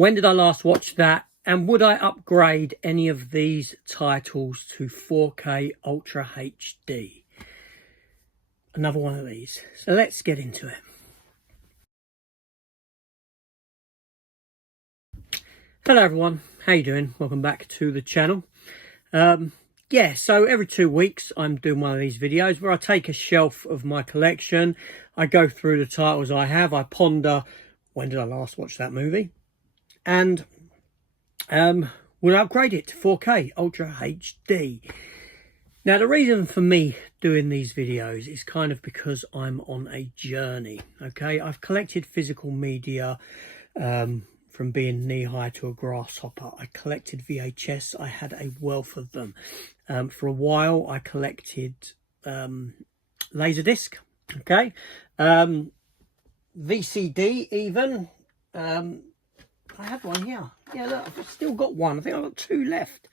When did I last watch that? And would I upgrade any of these titles to 4K Ultra HD? Another one of these. So let's get into it. Hello everyone, how you doing? Welcome back to the channel. Yeah, so every 2 weeks I'm doing one of these videos where I take a shelf of my collection, I go through the titles I have, I ponder when did I last watch that movie, and we'll upgrade it to 4K Ultra HD. Now the reason for me doing these videos is kind of because I'm on a journey. Okay, I've collected physical media from being knee-high to a grasshopper. I collected VHS. I had a wealth of them. For a while I collected Laserdisc. Okay, VCD even. I had one here. Yeah, look, I've still got one. I think I've got 2 left.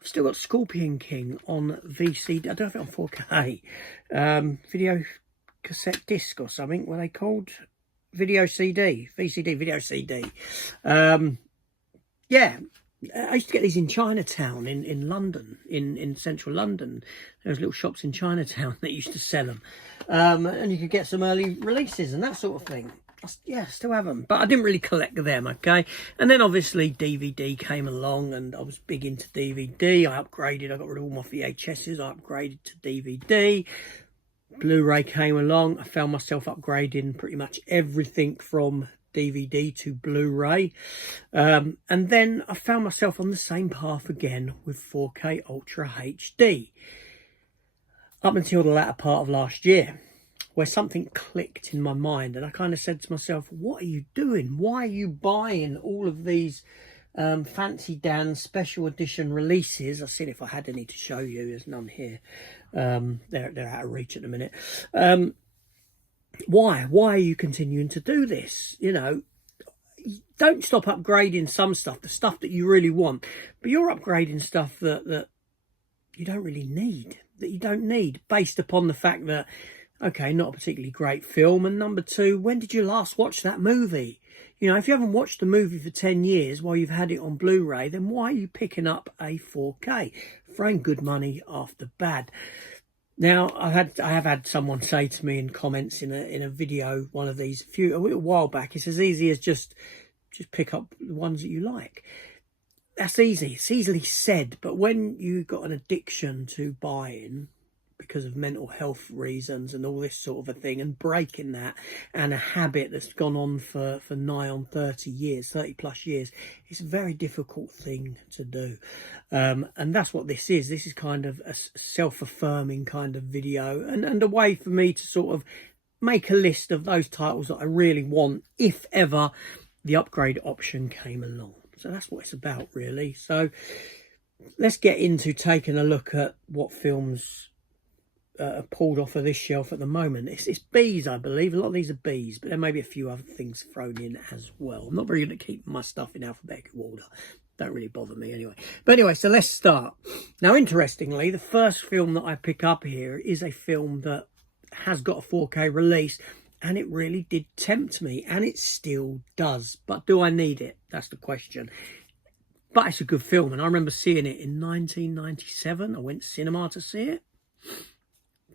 I've still got Scorpion King on VCD. I don't know if it's on 4K. Video cassette disc or something. What are they called? Video CD. VCD, video CD. Yeah. I used to get these in Chinatown in London, in central London. There was little shops in Chinatown that used to sell them. And you could get some early releases and that sort of thing. Yeah, still have them, but I didn't really collect them, okay? And then obviously DVD came along and I was big into DVD. I upgraded, I got rid of all my VHSs, I upgraded to DVD. Blu-ray came along, I found myself upgrading pretty much everything from DVD to Blu-ray. And then I found myself on the same path again with 4K Ultra HD. Up until the latter part of last year, where something clicked in my mind and I kind of said to myself, what are you doing? Why are you buying all of these fancy Dan special edition releases? I've seen if I had any to show you. There's none here. They're out of reach at the minute. Why are you continuing to do this? You know, don't stop upgrading some stuff, the stuff that you really want, but you're upgrading stuff that you don't really need, that you don't need, based upon the fact that, okay, not a particularly great film, and number 2, when did you last watch that movie? You know, if you haven't watched the movie for 10 years while you've had it on Blu-ray, then why are you picking up a 4K? Throwing good money after bad. Now, I have had someone say to me in comments in a video, one of these a little while back, it's as easy as just pick up the ones that you like. That's easy. It's easily said, but when you've got an addiction to buying because of mental health reasons and all this sort of a thing, and breaking that, and a habit that's gone on for nigh on 30 years, 30 plus years, it's a very difficult thing to do. And that's what this is. This is kind of a self-affirming kind of video, and a way for me to sort of make a list of those titles that I really want, if ever the upgrade option came along. So that's what it's about, really. So let's get into taking a look at what films pulled off of this shelf at the moment. It's Bs, I believe. A lot of these are Bs, but there may be a few other things thrown in as well. I'm not very good at keeping my stuff in alphabetical order. Don't really bother me anyway. But anyway, so let's start. Now, interestingly, the first film that I pick up here is a film that has got a 4K release, and it really did tempt me, and it still does. But do I need it? That's the question. But it's a good film, and I remember seeing it in 1997. I went to cinema to see it.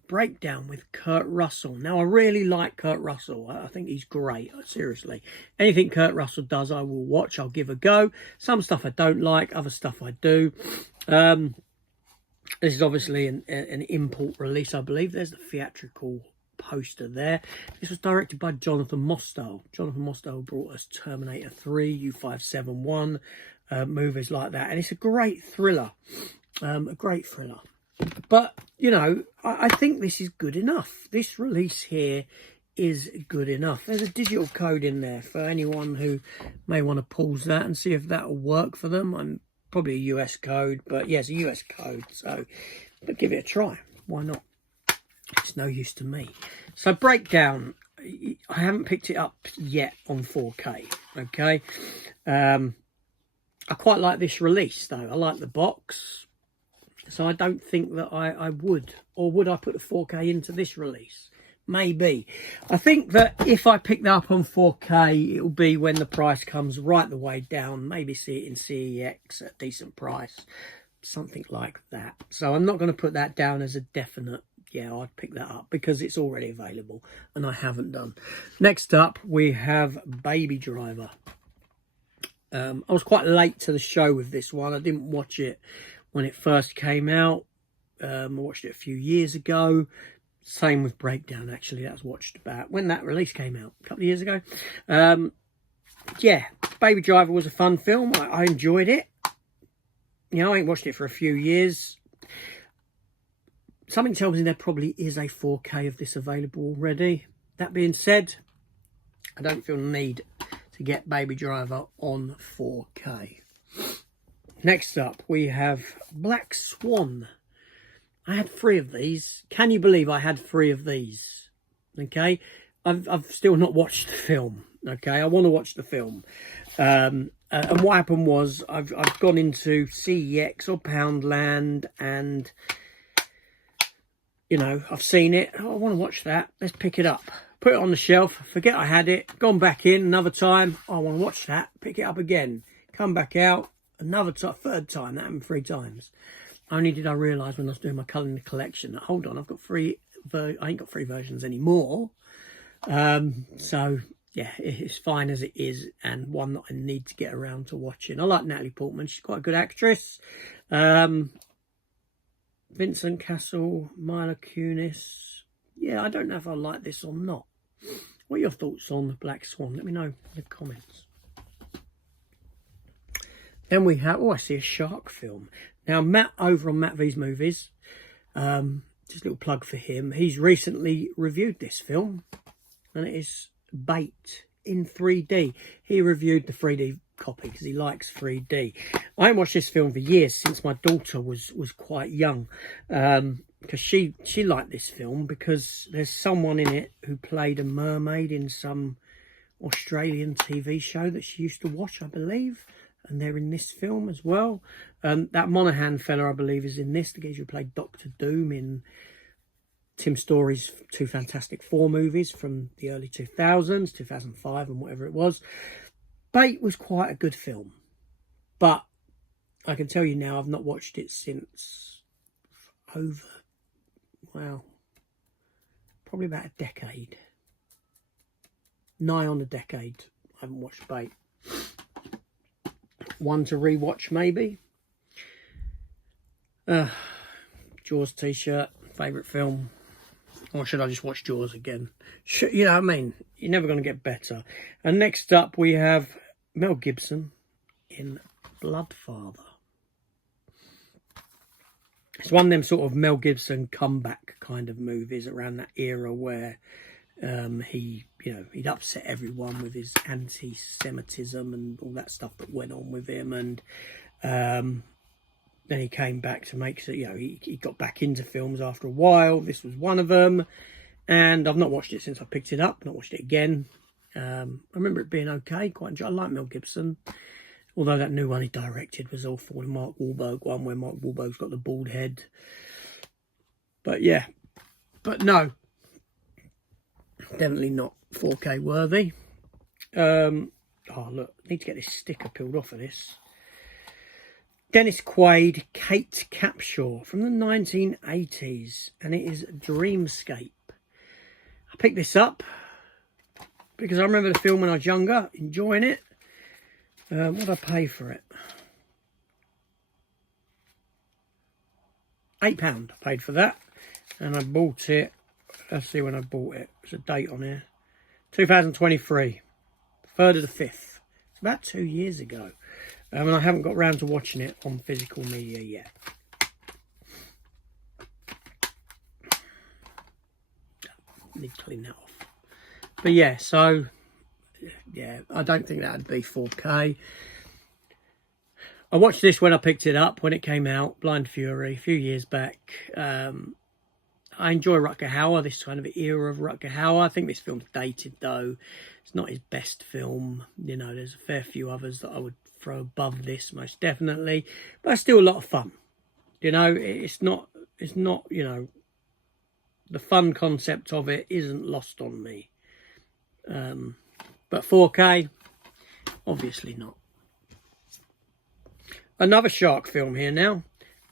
Breakdown with Kurt Russell. Now, I really like Kurt Russell. I think he's great, seriously. Anything Kurt Russell does, I will watch. I'll give a go. Some stuff I don't like, other stuff I do. This is obviously an import release, I believe. There's the theatrical poster there. This was directed by Jonathan Mostow. Jonathan Mostow brought us Terminator 3, U571, movies like that. And it's a great thriller. A great thriller. But, you know, I think this is good enough. This release here is good enough. There's a digital code in there for anyone who may want to pause that and see if that will work for them. I'm probably a US code, but yeah, it's a US code. So, but give it a try. Why not? It's no use to me. So Breakdown, I haven't picked it up yet on 4K. Okay. I quite like this release though. I like the box. So I don't think that I would, or would I put a 4K into this release? maybe. I think that if I pick that up on 4K, it'll be when the price comes right the way down. Maybe see it in CEX at a decent price, something like that. So I'm not going to put that down as a definite, yeah, I'd pick that up, because it's already available and I haven't done. Next up, we have Baby Driver. I was quite late to the show with this one. I didn't watch it when it first came out. I watched it a few years ago. Same with Breakdown, actually. That was watched about when that release came out, a couple of years ago. Yeah, Baby Driver was a fun film. I enjoyed it. You know, I ain't watched it for a few years. Something tells me there probably is a 4K of this available already. That being said, I don't feel the need to get Baby Driver on 4K. Next up, we have Black Swan. I had 3 of these. Can you believe I had 3 of these? Okay, I've still not watched the film. Okay, I want to watch the film. And what happened was I've gone into CEX or Poundland, and you know, I've seen it. Oh, I want to watch that. Let's pick it up. Put it on the shelf. Forget I had it. Gone back in another time. Oh, I want to watch that. Pick it up again. Come back out another time. 3rd time. That happened 3 times. Only did I realise when I was doing my calendar collection that, hold on, I've got 3. I ain't got 3 versions anymore. So yeah, it's fine as it is, and one that I need to get around to watching. I like Natalie Portman. She's quite a good actress. Vincent Cassel, Mila Kunis. Yeah, I don't know if I like this or not. What are your thoughts on Black Swan? Let me know in the comments. Then we have, oh, I see a shark film. Now, Matt over on Matt V's Movies, just a little plug for him. He's recently reviewed this film, and it is Bait in 3D. He reviewed the 3D copy because he likes 3D. I haven't watched this film for years, since my daughter was quite young, because she liked this film because there's someone in it who played a mermaid in some Australian TV show that she used to watch, I believe, and they're in this film as well. That Monaghan fella, I believe, is in this. The geezer who played Doctor Doom in Tim Story's 2 Fantastic Four movies from the early 2000s, 2005 and whatever it was. Bait was quite a good film, but I can tell you now, I've not watched it since over, well, probably about a decade. Nigh on a decade I haven't watched Bait. One to rewatch maybe. Jaws t-shirt, favourite film. Or should I just watch Jaws again? You know what I mean? You're never going to get better. And next up we have Mel Gibson in Bloodfather. It's one of them sort of Mel Gibson comeback kind of movies around that era where he, you know, he'd upset everyone with his anti-Semitism and all that stuff that went on with him, and then he came back to make, you know, he got back into films after a while. This was one of them, and I've not watched it since I picked it up. Not watched it again. I remember it being okay, quite enjoy. I like Mel Gibson, although that new one he directed was awful. The Mark Wahlberg one, where Mark Wahlberg's got the bald head. But yeah, but no, definitely not 4K worthy. Oh look, I need to get this sticker peeled off of this. Dennis Quaid, Kate Capshaw from the 1980s, and it is Dreamscape. I picked this up because I remember the film when I was younger, enjoying it. What did I pay for it? £8 I paid for that, and I bought it. Let's see when I bought it. There's a date on here. 2023, 3rd of the 5th. It's about 2 years ago. And I haven't got round to watching it on physical media yet. Need to clean that off. But yeah, so yeah, I don't think that'd be 4K. I watched this when I picked it up, when it came out, Blind Fury, a few years back. I enjoy Rutger Hauer, this kind of era of Rutger Hauer. I think this film's dated though. It's not his best film. You know, there's a fair few others that I would throw above this, most definitely. But it's still a lot of fun. You know, it's not, you know, the fun concept of it isn't lost on me. But 4K, obviously not. Another shark film here now,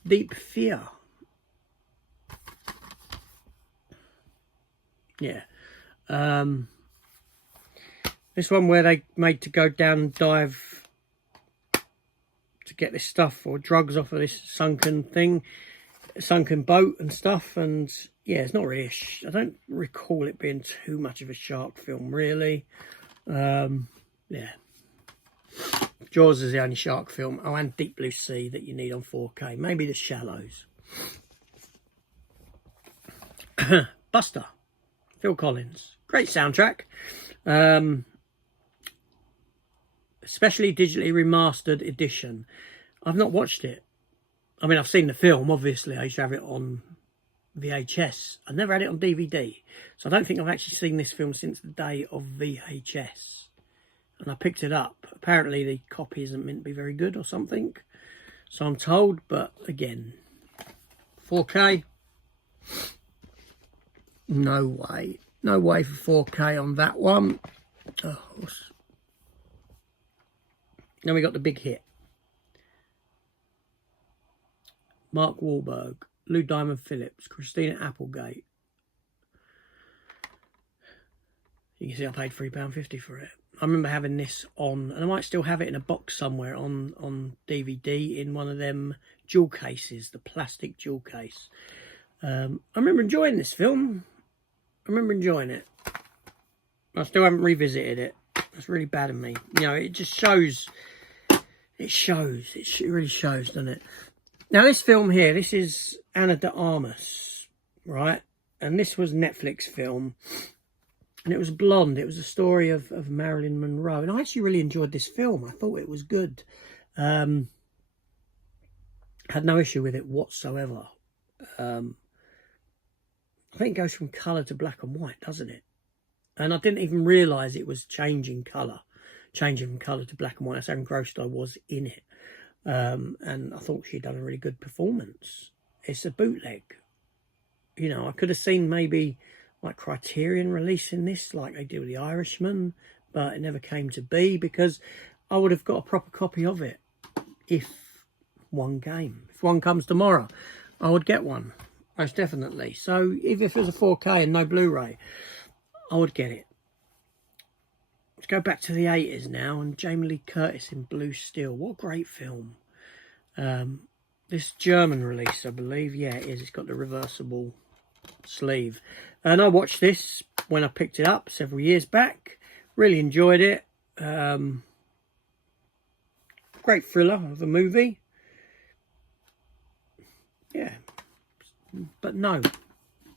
Deep Fear. Yeah. This one where they made to go down and dive to get this stuff or drugs off of this sunken boat and stuff. And yeah, it's not really I don't recall it being too much of a shark film, really. Yeah. Jaws is the only shark film. Oh, and Deep Blue Sea that you need on 4K. Maybe The Shallows. Buster. Phil Collins. Great soundtrack. Especially digitally remastered edition. I've not watched it. I mean, I've seen the film, obviously. I used to have it on VHS. I've never had it on DVD. So I don't think I've actually seen this film since the day of VHS. And I picked it up. Apparently the copy isn't meant to be very good or something. So I'm told, but again, 4K? No way. No way for 4K on that one. Oh. Then we got the big hit. Mark Wahlberg, Lou Diamond Phillips, Christina Applegate. You can see I paid £3.50 for it. I remember having this on, and I might still have it in a box somewhere on DVD in one of them jewel cases, the plastic jewel case. I remember enjoying this film. I remember enjoying it. I still haven't revisited it. That's really bad of me. You know, it just shows. It shows. It really shows, doesn't it? Now, this film here, this is Ana de Armas, right? And this was a Netflix film. And it was Blonde. It was a story of Marilyn Monroe. And I actually really enjoyed this film. I thought it was good. Had no issue with it whatsoever. I think it goes from colour to black and white, doesn't it? And I didn't even realise it was changing colour. Changing from colour to black and white. That's how engrossed I was in it. And I thought she'd done a really good performance. It's a bootleg. You know, I could have seen maybe like Criterion releasing this like they did with The Irishman, but it never came to be because I would have got a proper copy of it if one came. If one comes tomorrow, I would get one, most definitely. So even if it was a 4K and no Blu-ray, I would get it. Let's go back to the 80s now, and Jamie Lee Curtis in Blue Steel. What a great film. This German release, I believe. Yeah, it is. It's got the reversible sleeve. And I watched this when I picked it up several years back. Really enjoyed it. Great thriller of a movie. Yeah. But no,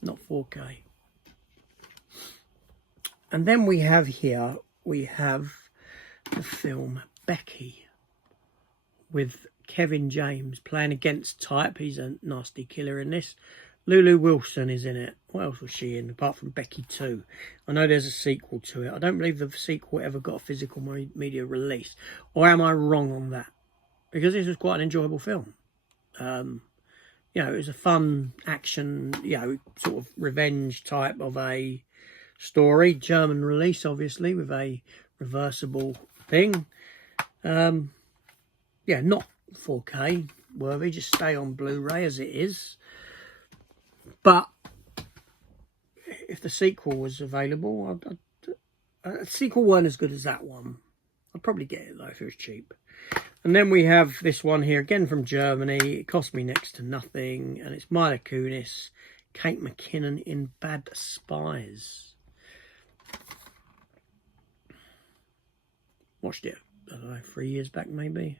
not 4K. And then we have here, we have the film Becky with Kevin James playing against type. He's a nasty killer in this. Lulu Wilson is in it. What else was she in apart from Becky 2? I know there's a sequel to it. I don't believe the sequel ever got a physical media release. Or am I wrong on that? Because this was quite an enjoyable film. You know, it was a fun action, you know, sort of revenge type of a story. German release, obviously, with a reversible thing. Yeah, not 4K worthy. Just stay on Blu-ray as it is. But if the sequel was available, a sequel weren't as good as that one. I'd probably get it though if it was cheap. And then we have this one here again from Germany. It cost me next to nothing, and it's Mila Kunis, Kate McKinnon in Bad Spies. Watched it, I don't know, 3 years back maybe.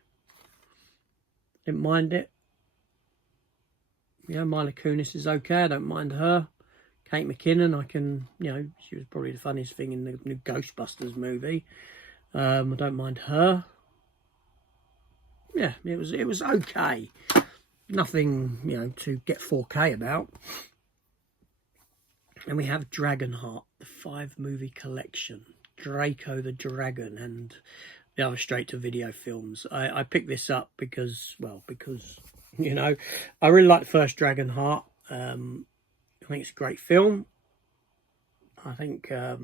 Didn't mind it. Yeah, Mila Kunis is okay. I don't mind her. Kate McKinnon, I can, you know, she was probably the funniest thing in the new Ghostbusters movie. I don't mind her. Yeah, it was okay. Nothing, you know, to get 4K about. And we have Dragonheart, the 5-movie collection. Draco the Dragon and the other straight-to-video films. I picked this up because, well, because, you know, I really liked the first Dragonheart. I think it's a great film. I think it's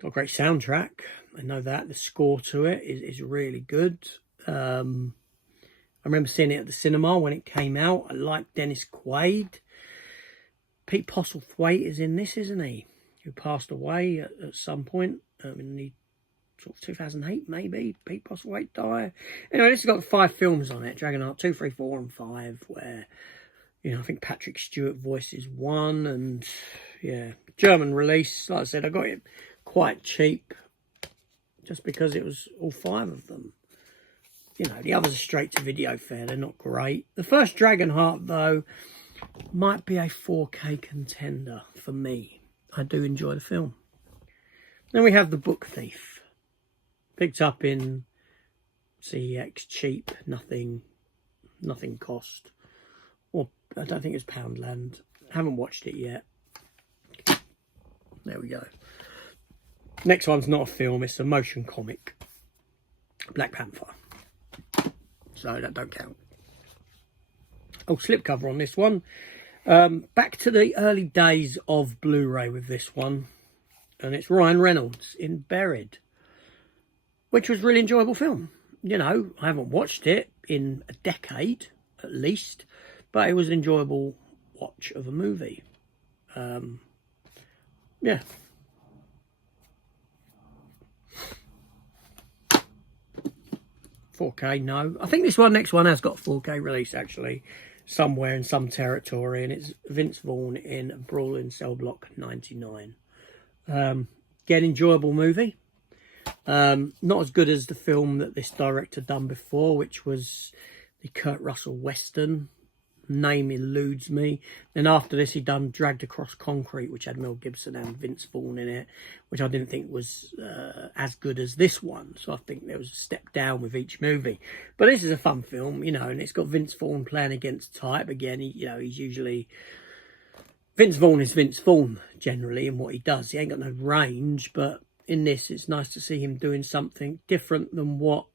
got a great soundtrack. I know that. The score to it is really good. I remember seeing it at the cinema when it came out. I like Dennis Quaid. Pete Postlethwaite is in this, isn't he? Who passed away at some point in the sort of 2008, maybe. Pete Postlethwaite died. Anyway, this has got 5 films on it. Dragonheart 2, 3, 4 and 5, where, you know, I think Patrick Stewart voices 1. And, yeah, German release. Like I said, I got it quite cheap just because it was all 5 of them. You know, the others are straight to video fare. They're not great. The first Dragonheart, though, might be a 4K contender for me. I do enjoy the film. Then we have The Book Thief. Picked up in CEX, cheap, nothing cost. Or I don't think it's Poundland. Haven't watched it yet. There we go. Next one's not a film, it's a motion comic. Black Panther. So that don't count. Oh, slipcover on this one. Back to the early days of Blu-ray with this one. And it's Ryan Reynolds in Buried, which was a really enjoyable film. You know, I haven't watched it in a decade, at least. But it was an enjoyable watch of a movie. Yeah. $4K, no. I think this next one has got a 4K release, actually, somewhere in some territory, and it's Vince Vaughn in Brawl in Cell Block 99. Again, enjoyable movie. Not as good as the film that this director done before, which was the Kurt Russell Western. Name eludes me. Then after this, he done Dragged Across Concrete, which had Mel Gibson and Vince Vaughn in it, which I didn't think was as good as this one. So I think there was a step down with each movie. But this is a fun film, you know, and it's got Vince Vaughn playing against type. Again, he's usually... Vince Vaughn is Vince Vaughn, generally, in what he does. He ain't got no range, but in this, it's nice to see him doing something different than what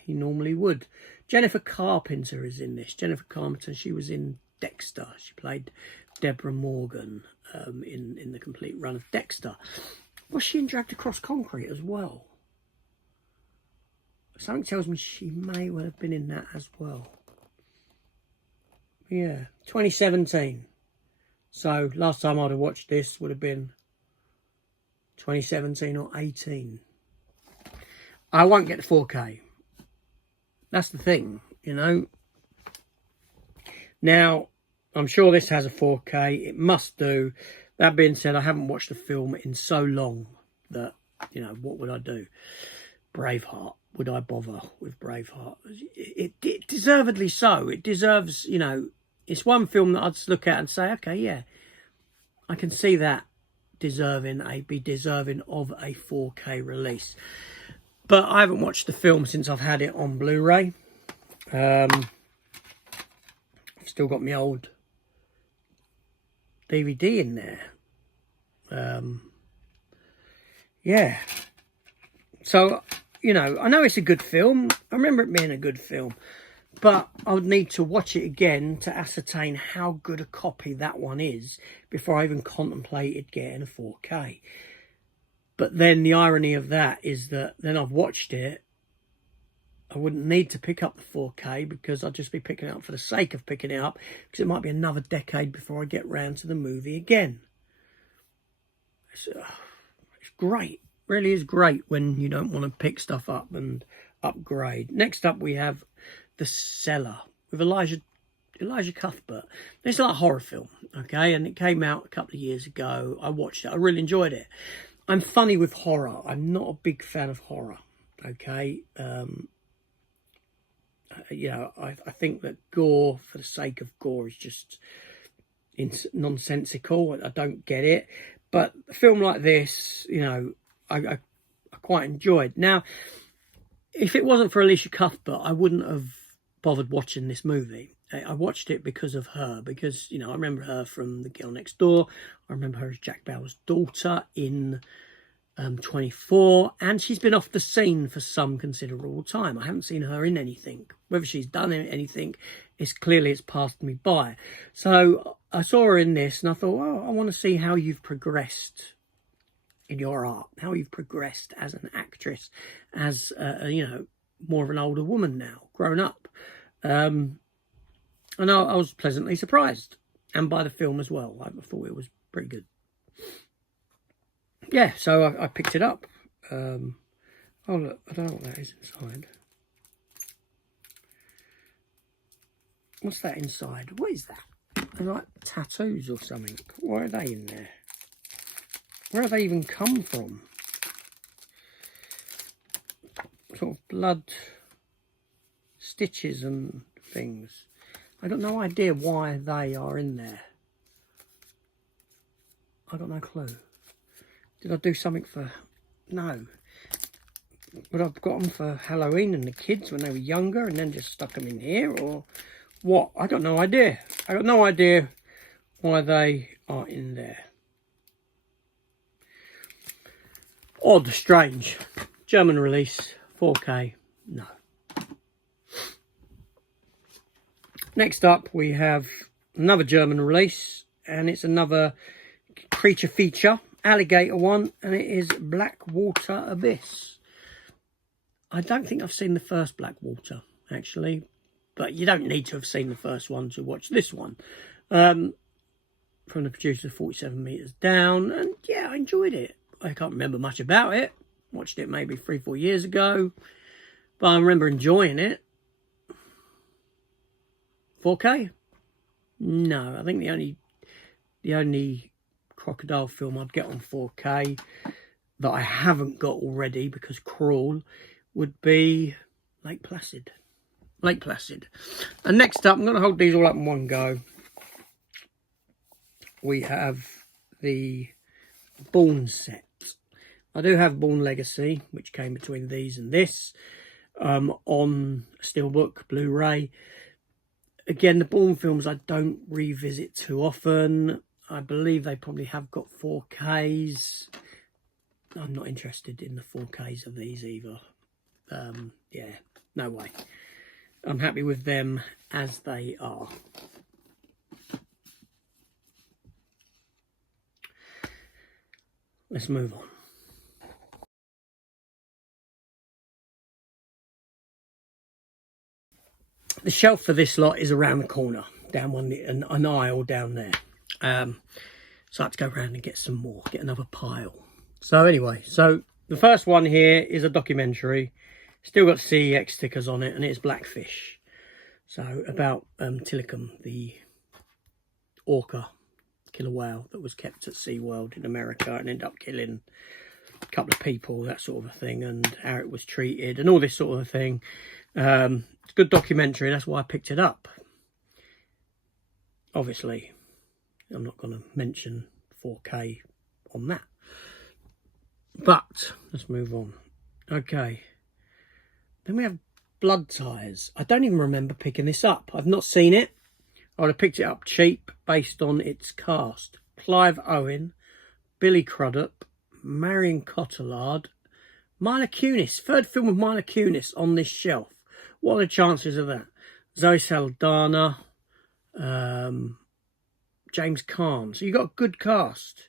he normally would. Jennifer Carpenter is in this. Jennifer Carpenter, she was in Dexter. She played Deborah Morgan in the complete run of Dexter. Was she in Dragged Across Concrete as well? Something tells me she may well have been in that as well. Yeah, 2017. So last time I'd have watched this would have been 2017 or 18. I won't get the 4K. That's the thing, you know. Now, I'm sure this has a 4K. It must do. That being said, I haven't watched the film in so long that, you know, what would I do? Braveheart. Would I bother with Braveheart? It deservedly so. It deserves, you know, it's one film that I'd just look at and say, okay, yeah, I can see that be deserving of a 4K release. But I haven't watched the film since I've had it on Blu-ray. I've still got my old DVD in there. Yeah. So, you know, I know it's a good film. I remember it being a good film. But I would need to watch it again to ascertain how good a copy that one is before I even contemplated getting a 4K. But then the irony of that is that then I've watched it. I wouldn't need to pick up the 4K because I'd just be picking it up for the sake of picking it up, because it might be another decade before I get round to the movie again. It's great. Really is great when you don't want to pick stuff up and upgrade. Next up we have The Cellar with Elijah Cuthbert. It's like a horror film, okay? And it came out a couple of years ago. I watched it. I really enjoyed it. I'm funny with horror. I'm not a big fan of horror, okay? You know, I think that gore, for the sake of gore, is just nonsensical. I don't get it. But a film like this, you know, I quite enjoyed. Now, if it wasn't for Alicia Cuthbert, I wouldn't have bothered watching this movie. I watched it because of her, because, you know, I remember her from The Girl Next Door. I remember her as Jack Bauer's daughter in 24, and she's been off the scene for some considerable time. I haven't seen her in anything. Whether she's done anything, it's passed me by. So I saw her in this, and I thought, well, I want to see how you've progressed in your art, how you've progressed as an actress, as you know, more of an older woman now, grown up. And I was pleasantly surprised, and by the film as well. I thought it was pretty good. Yeah, so I picked it up. Oh look, I don't know what that is inside. What's that inside? What is that? They're like tattoos or something. Why are they in there? Where do they even come from? Sort of blood stitches and things. I got no idea why they are in there. I got no clue. Did I do something for... No. Would I've got them for Halloween and the kids when they were younger and then just stuck them in here, or what? I got no idea. I got no idea why they are in there. Odd, strange. German release, 4K, no. Next up we have another German release, and it's another creature feature, alligator one, and it is Blackwater Abyss. I don't think I've seen the first Blackwater, actually, but you don't need to have seen the first one to watch this one. From the producer, 47 Meters Down, and yeah, I enjoyed it. I can't remember much about it. Watched it maybe 3-4 years ago, but I remember enjoying it. 4K? No, I think the only crocodile film I'd get on 4K that I haven't got already because Crawl would be Lake Placid. Lake Placid. And next up, I'm going to hold these all up in one go. We have the Bourne set. I do have Bourne Legacy, which came between these and this, on Steelbook, Blu-ray. Again, the Bourne films I don't revisit too often. I believe they probably have got 4Ks. I'm not interested in the 4Ks of these either. Yeah, no way. I'm happy with them as they are. Let's move on. The shelf for this lot is around the corner, down an aisle down there. So I had to go around and get some more, get another pile. So anyway, so the first one here is a documentary. Still got CEX stickers on it, and it's Blackfish. So about Tilikum, the orca killer whale that was kept at SeaWorld in America and ended up killing a couple of people, that sort of a thing, and how it was treated and all this sort of thing. It's a good documentary, that's why I picked it up. Obviously, I'm not going to mention 4K on that. But, let's move on. Okay. Then we have Blood Ties. I don't even remember picking this up. I've not seen it. I would have picked it up cheap based on its cast. Clive Owen, Billy Crudup, Marion Cotillard, Mila Kunis. Third film with Mila Kunis on this shelf. What are the chances of that? Zoe Saldana, James Caan. So you got a good cast.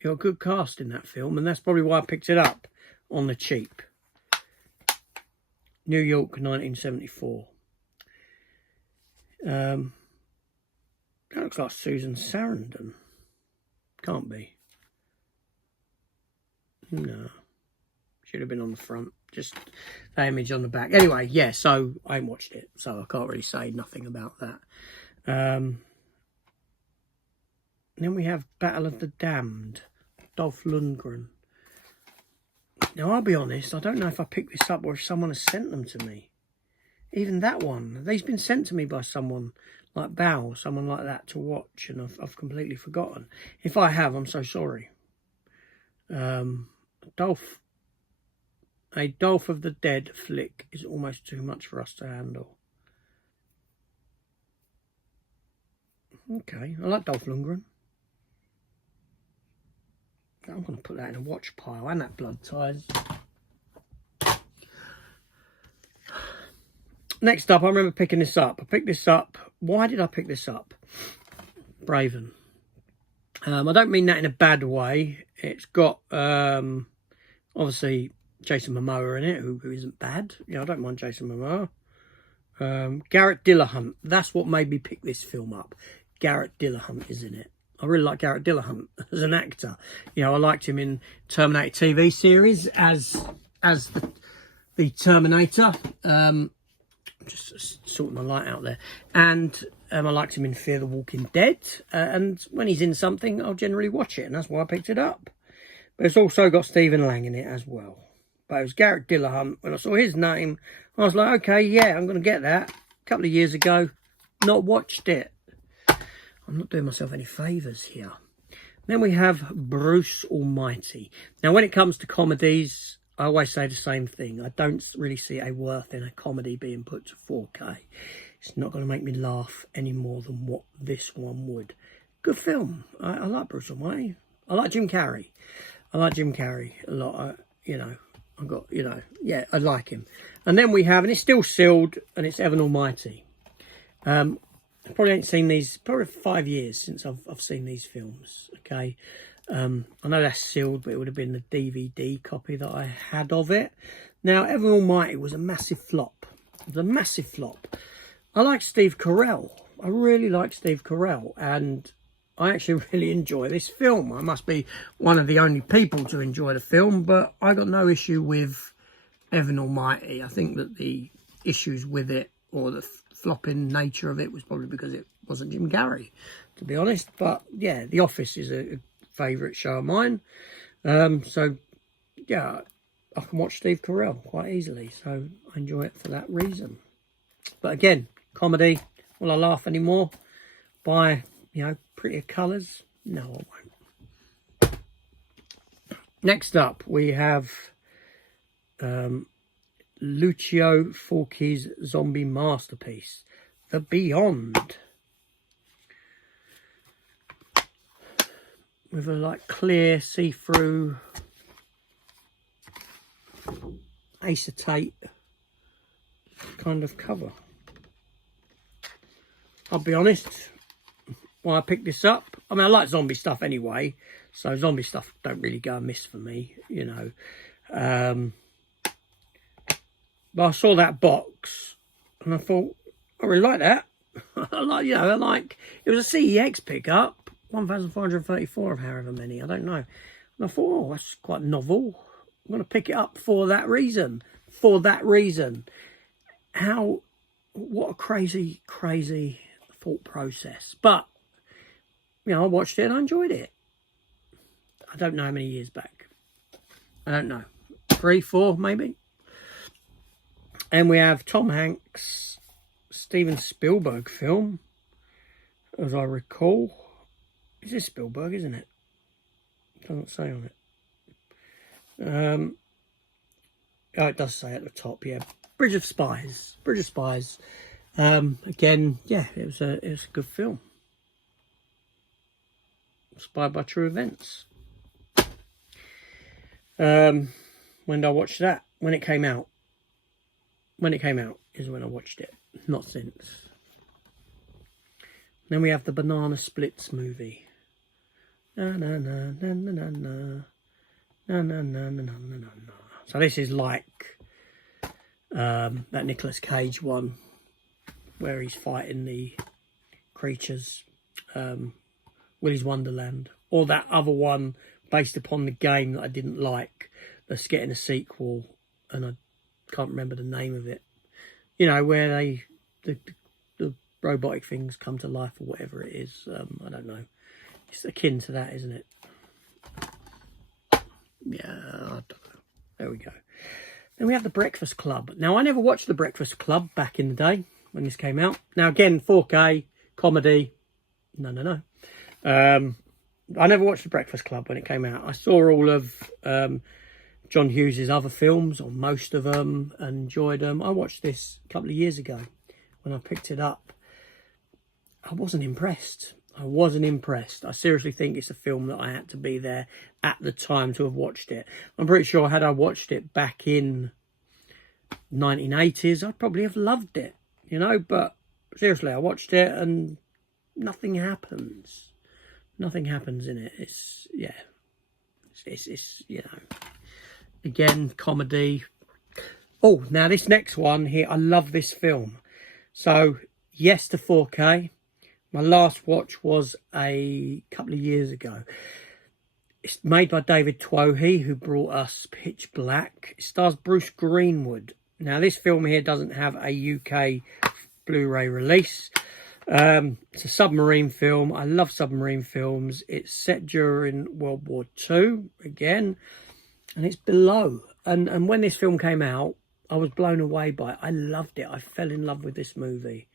You got a good cast in that film, and that's probably why I picked it up on the cheap. New York, 1974. That looks like Susan Sarandon. Can't be. No. Should have been on the front. Just the image on the back. Anyway, yeah, so I ain't watched it, so I can't really say nothing about that. Then we have Battle of the Damned. Dolph Lundgren. Now, I'll be honest, I don't know if I picked this up or if someone has sent them to me. Even that one. They've been sent to me by someone like Bao, someone like that to watch, and I've completely forgotten. If I have, I'm so sorry. Dolph. A Dolph of the Dead flick is almost too much for us to handle. Okay, I like Dolph Lundgren. I'm going to put that in a watch pile, and that Blood Ties. Next up, I remember picking this up. I picked this up. Why did I pick this up? Braven. I don't mean that in a bad way. It's got, obviously, Jason Momoa in it, who isn't bad. I don't mind Jason Momoa. Garrett Dillahunt. That's what made me pick this film up. Garrett Dillahunt is in it. I really like Garrett Dillahunt as an actor. I liked him in Terminator TV series as the Terminator. Just sorting my light out there. And I liked him in Fear the Walking Dead. And when he's in something, I'll generally watch it. And that's why I picked it up. But it's also got Stephen Lang in it as well. But it was Garrett Dillahunt. When I saw his name, I was like, okay, yeah, I'm going to get that. A couple of years ago, not watched it. I'm not doing myself any favours here. Then we have Bruce Almighty. Now, when it comes to comedies, I always say the same thing. I don't really see a worth in a comedy being put to 4K. It's not going to make me laugh any more than what this one would. Good film. I like Bruce Almighty. I like Jim Carrey. I like Jim Carrey a lot. I like him. And then we have, and it's still sealed, and it's Evan Almighty. I probably ain't seen these, probably 5 years since I've seen these films, okay? I know that's sealed, but it would have been the DVD copy that I had of it. Now, Evan Almighty was a massive flop. It was a massive flop. I like Steve Carell. I really like Steve Carell, and I actually really enjoy this film. I must be one of the only people to enjoy the film, but I got no issue with Evan Almighty. I think that the issues with it, or the flopping nature of it, was probably because it wasn't Jim Carrey, to be honest. But yeah, The Office is a favourite show of mine. So yeah, I can watch Steve Carell quite easily. So I enjoy it for that reason. But again, comedy, will I laugh anymore by, prettier colours? No, I won't. Next up, we have Lucio Fulci's zombie masterpiece, The Beyond. With a clear, see-through acetate kind of cover. I'll be honest, when I picked this up, I mean, I like zombie stuff anyway, so zombie stuff don't really go amiss for me, but I saw that box and I thought, I really like that. It was a CEX pickup, 1,434 of however many, I don't know. And I thought, oh, that's quite novel. I'm going to pick it up for that reason. For that reason. What a crazy, crazy thought process. But, I watched it and I enjoyed it. I don't know how many years back. I don't know. 3, 4 maybe. And we have Tom Hanks' Steven Spielberg film, as I recall. Is this Spielberg, isn't it? Doesn't say on it. Oh, it does say at the top, yeah. Bridge of Spies. Bridge of Spies. Again, yeah, it was a good film. Inspired by true events. When did I watch that? When it came out. When it came out is when I watched it. Not since. Then we have the Banana Splits movie. Na na na na na na na. Na na na na na na na. So this is like that Nicolas Cage one where he's fighting the creatures, Willy's Wonderland, or that other one based upon the game that I didn't like that's getting a sequel, and I can't remember the name of it. Where the robotic things come to life or whatever it is. I don't know. It's akin to that, isn't it? Yeah, I don't know. There we go. Then we have The Breakfast Club. Now, I never watched The Breakfast Club back in the day when this came out. Now, again, 4K, comedy. No. I never watched The Breakfast Club when it came out. I saw all of John Hughes' other films, or most of them, and enjoyed them. I watched this a couple of years ago when I picked it up. I wasn't impressed. I wasn't impressed. I seriously think it's a film that I had to be there at the time to have watched it. I'm pretty sure had I watched it back in 1980s, I'd probably have loved it, you know, but seriously, I watched it and nothing happens. Nothing happens in it. It's, yeah, it's you know, again, comedy. Oh, now this next one here, I love this film. So, yes to 4K. My last watch was a couple of years ago. It's made by David Twohy, who brought us Pitch Black. It stars Bruce Greenwood. Now, this film here doesn't have a UK Blu-ray release. It's a submarine film. I love submarine films. It's set during World War II, again, and it's Below. And when this film came out, I was blown away by it. I loved it. I fell in love with this movie.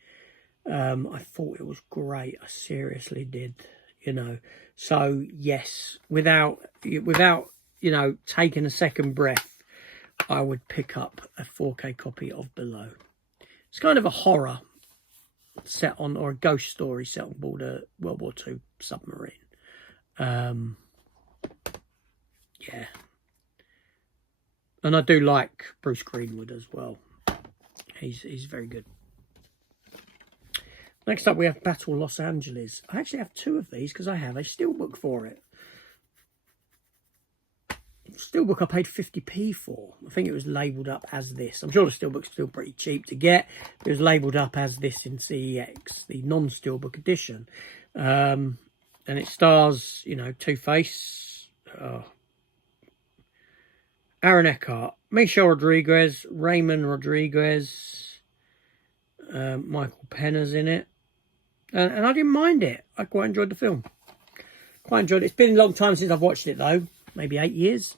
I thought it was great. I seriously did, you know. So, yes, without you know, taking a second breath, I would pick up a 4K copy of Below. It's kind of a horror set on, or a ghost story set on board a World War II submarine. Yeah. And I do like Bruce Greenwood as well. He's very good. Next up, we have Battle Los Angeles. I actually have two of these because I have a steelbook for it. Steelbook I paid 50p for. I think it was labelled up as this. I'm sure the steelbook's still pretty cheap to get. It was labelled up as this in CEX, the non-steelbook edition. And it stars, you know, Two-Face, Aaron Eckhart, Michelle Rodriguez, Raymond Rodriguez, Michael Penna's in it. And I didn't mind it. I quite enjoyed the film. Quite enjoyed it. It's been a long time since I've watched it, though. Maybe 8 years.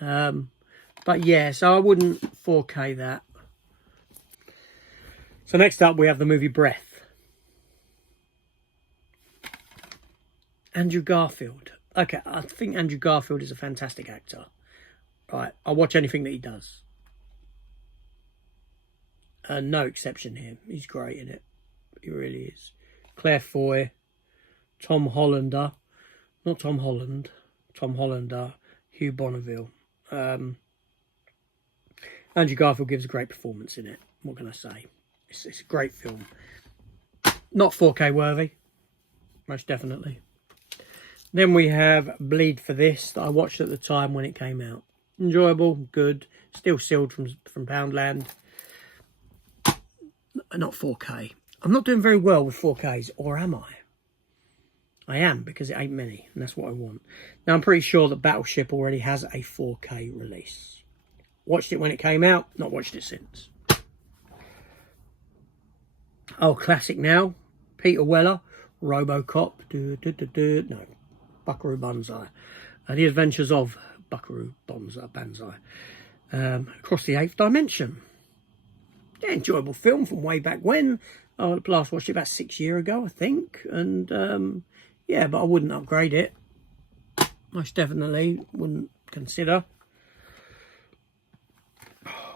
But yeah, so I wouldn't 4K that. So next up, we have the movie Breath. Andrew Garfield. Okay, I think Andrew Garfield is a fantastic actor. Right, I'll watch anything that he does. No exception here. He's great in it. He really is. Claire Foy, Tom Hollander, not Tom Holland, Tom Hollander, Hugh Bonneville. Andrew Garfield gives a great performance in it. What can I say? It's a great film. Not 4K worthy, most definitely. Then we have Bleed for This that I watched at the time when it came out. Enjoyable, good, still sealed from Poundland. Not 4K. I'm not doing very well with 4Ks, or am I? I am, because it ain't many, and that's what I want. Now, I'm pretty sure that Battleship already has a 4K release. Watched it when it came out, not watched it since. Oh, classic now. Peter Weller, RoboCop. No, Buckaroo Banzai. The Adventures of Buckaroo Banzai. Across the Eighth Dimension. Yeah, enjoyable film from way back when. I last watched it about 6 years ago, I think. And yeah, but I wouldn't upgrade it. Most definitely wouldn't consider.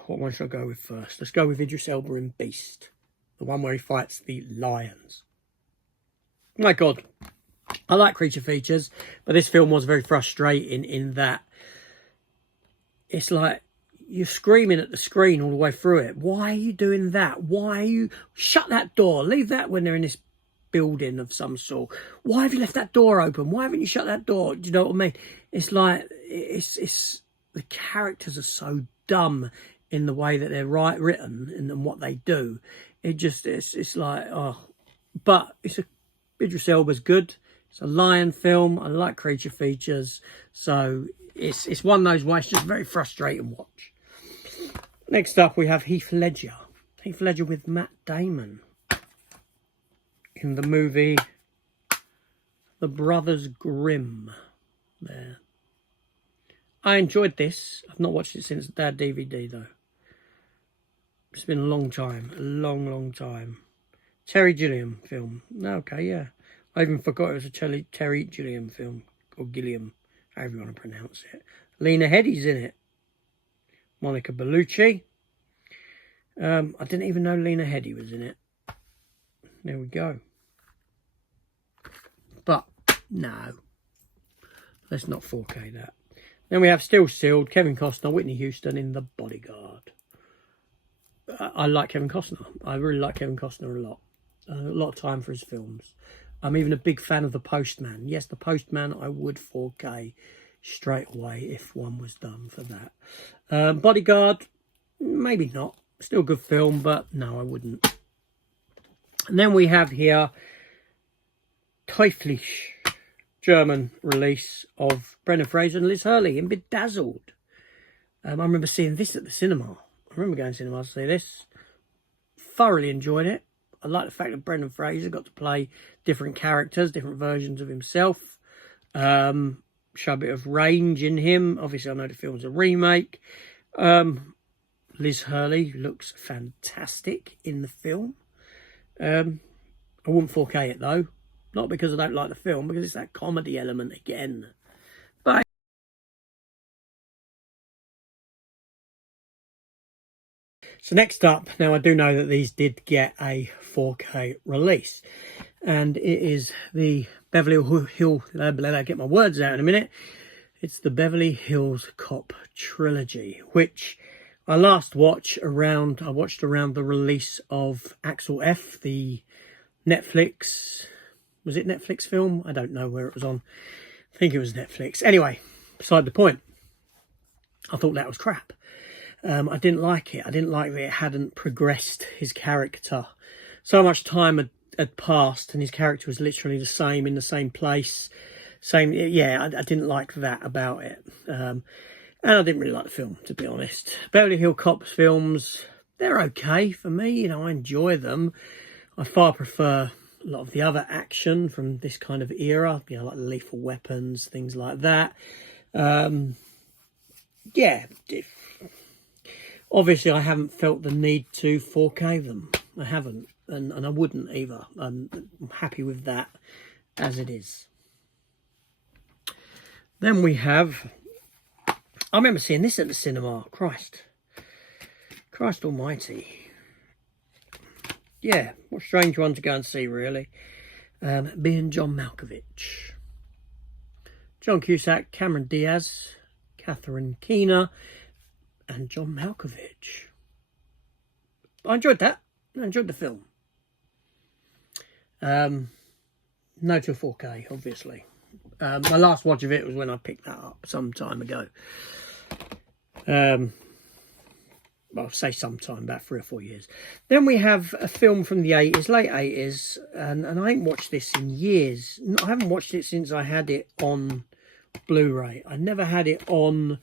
What one should I go with first? Let's go with Idris Elba in Beast. The one where he fights the lions. My God. I like creature features, but this film was very frustrating in that it's like you're screaming at the screen all the way through it. Why are you doing that? Why are you... Shut that door. Leave that when they're in this building of some sort. Why have you left that door open? Why haven't you shut that door? Do you know what I mean? It's like... It's the characters are so dumb in the way that they're written and what they do. It just... It's like... Oh. But it's a... Idris Elba's good. It's a lion film. I like creature features. So it's one of those where it's just very frustrating to watch. Next up, we have Heath Ledger. Heath Ledger with Matt Damon in the movie The Brothers Grimm. There. I enjoyed this. I've not watched it since that DVD, though. It's been a long time. A long, long time. Terry Gilliam film. Okay, yeah. I even forgot it was a Terry Gilliam film. Or Gilliam, however you want to pronounce it. Lena Headey's in it. Monica Bellucci. I didn't even know Lena Headey was in it. There we go. No. Let's not 4K that. Then we have Still Sealed, Kevin Costner, Whitney Houston in The Bodyguard. I like Kevin Costner. I really like Kevin Costner a lot. A lot of time for his films. I'm even a big fan of The Postman. Yes, The Postman I would 4K straight away if one was done for that. Bodyguard, maybe not. Still a good film, but no, I wouldn't. And then we have here Teuflisch, German release of Brendan Fraser and Liz Hurley in Bedazzled. I remember seeing this at the cinema. I remember going to cinema to see this. Thoroughly enjoyed it. I like the fact that Brendan Fraser got to play different characters, different versions of himself. Show a bit of range in him. Obviously, I know the film's a remake. Liz Hurley looks fantastic in the film. I wouldn't 4K it though. Not because I don't like the film, because it's that comedy element again. But so next up, now I do know that these did get a 4K release, and it is the Beverly Hills. I'll get my words out in a minute. It's the Beverly Hills Cop trilogy, which I last watched around. I watched around the release of Axel F, the Netflix. Was it Netflix film? I don't know where it was on. I think it was Netflix. Anyway, beside the point. I thought that was crap. I didn't like it. I didn't like that it hadn't progressed his character. So much time had passed and his character was literally the same in the same place. Yeah, I didn't like that about it. And I didn't really like the film, to be honest. Beverly Hills Cops films, they're okay for me. You know, I enjoy them. I far prefer a lot of the other action from this kind of era, you know, like Lethal Weapons, things like that. Yeah, obviously I haven't felt the need to 4K them. I haven't, and I wouldn't either. I'm happy with that as it is. Then we have, I remember seeing this at the cinema. Christ almighty. Yeah, what a strange one to go and see, really. Being John Malkovich. John Cusack, Cameron Diaz, Catherine Keener, and John Malkovich. I enjoyed that. I enjoyed the film. No to 4K, obviously. My last watch of it was when I picked that up some time ago. Well, say sometime, about 3 or 4 years. Then we have a film from the 80s, late 80s, and I ain't watched this in years. I haven't watched it since I had it on Blu-ray. I never had it on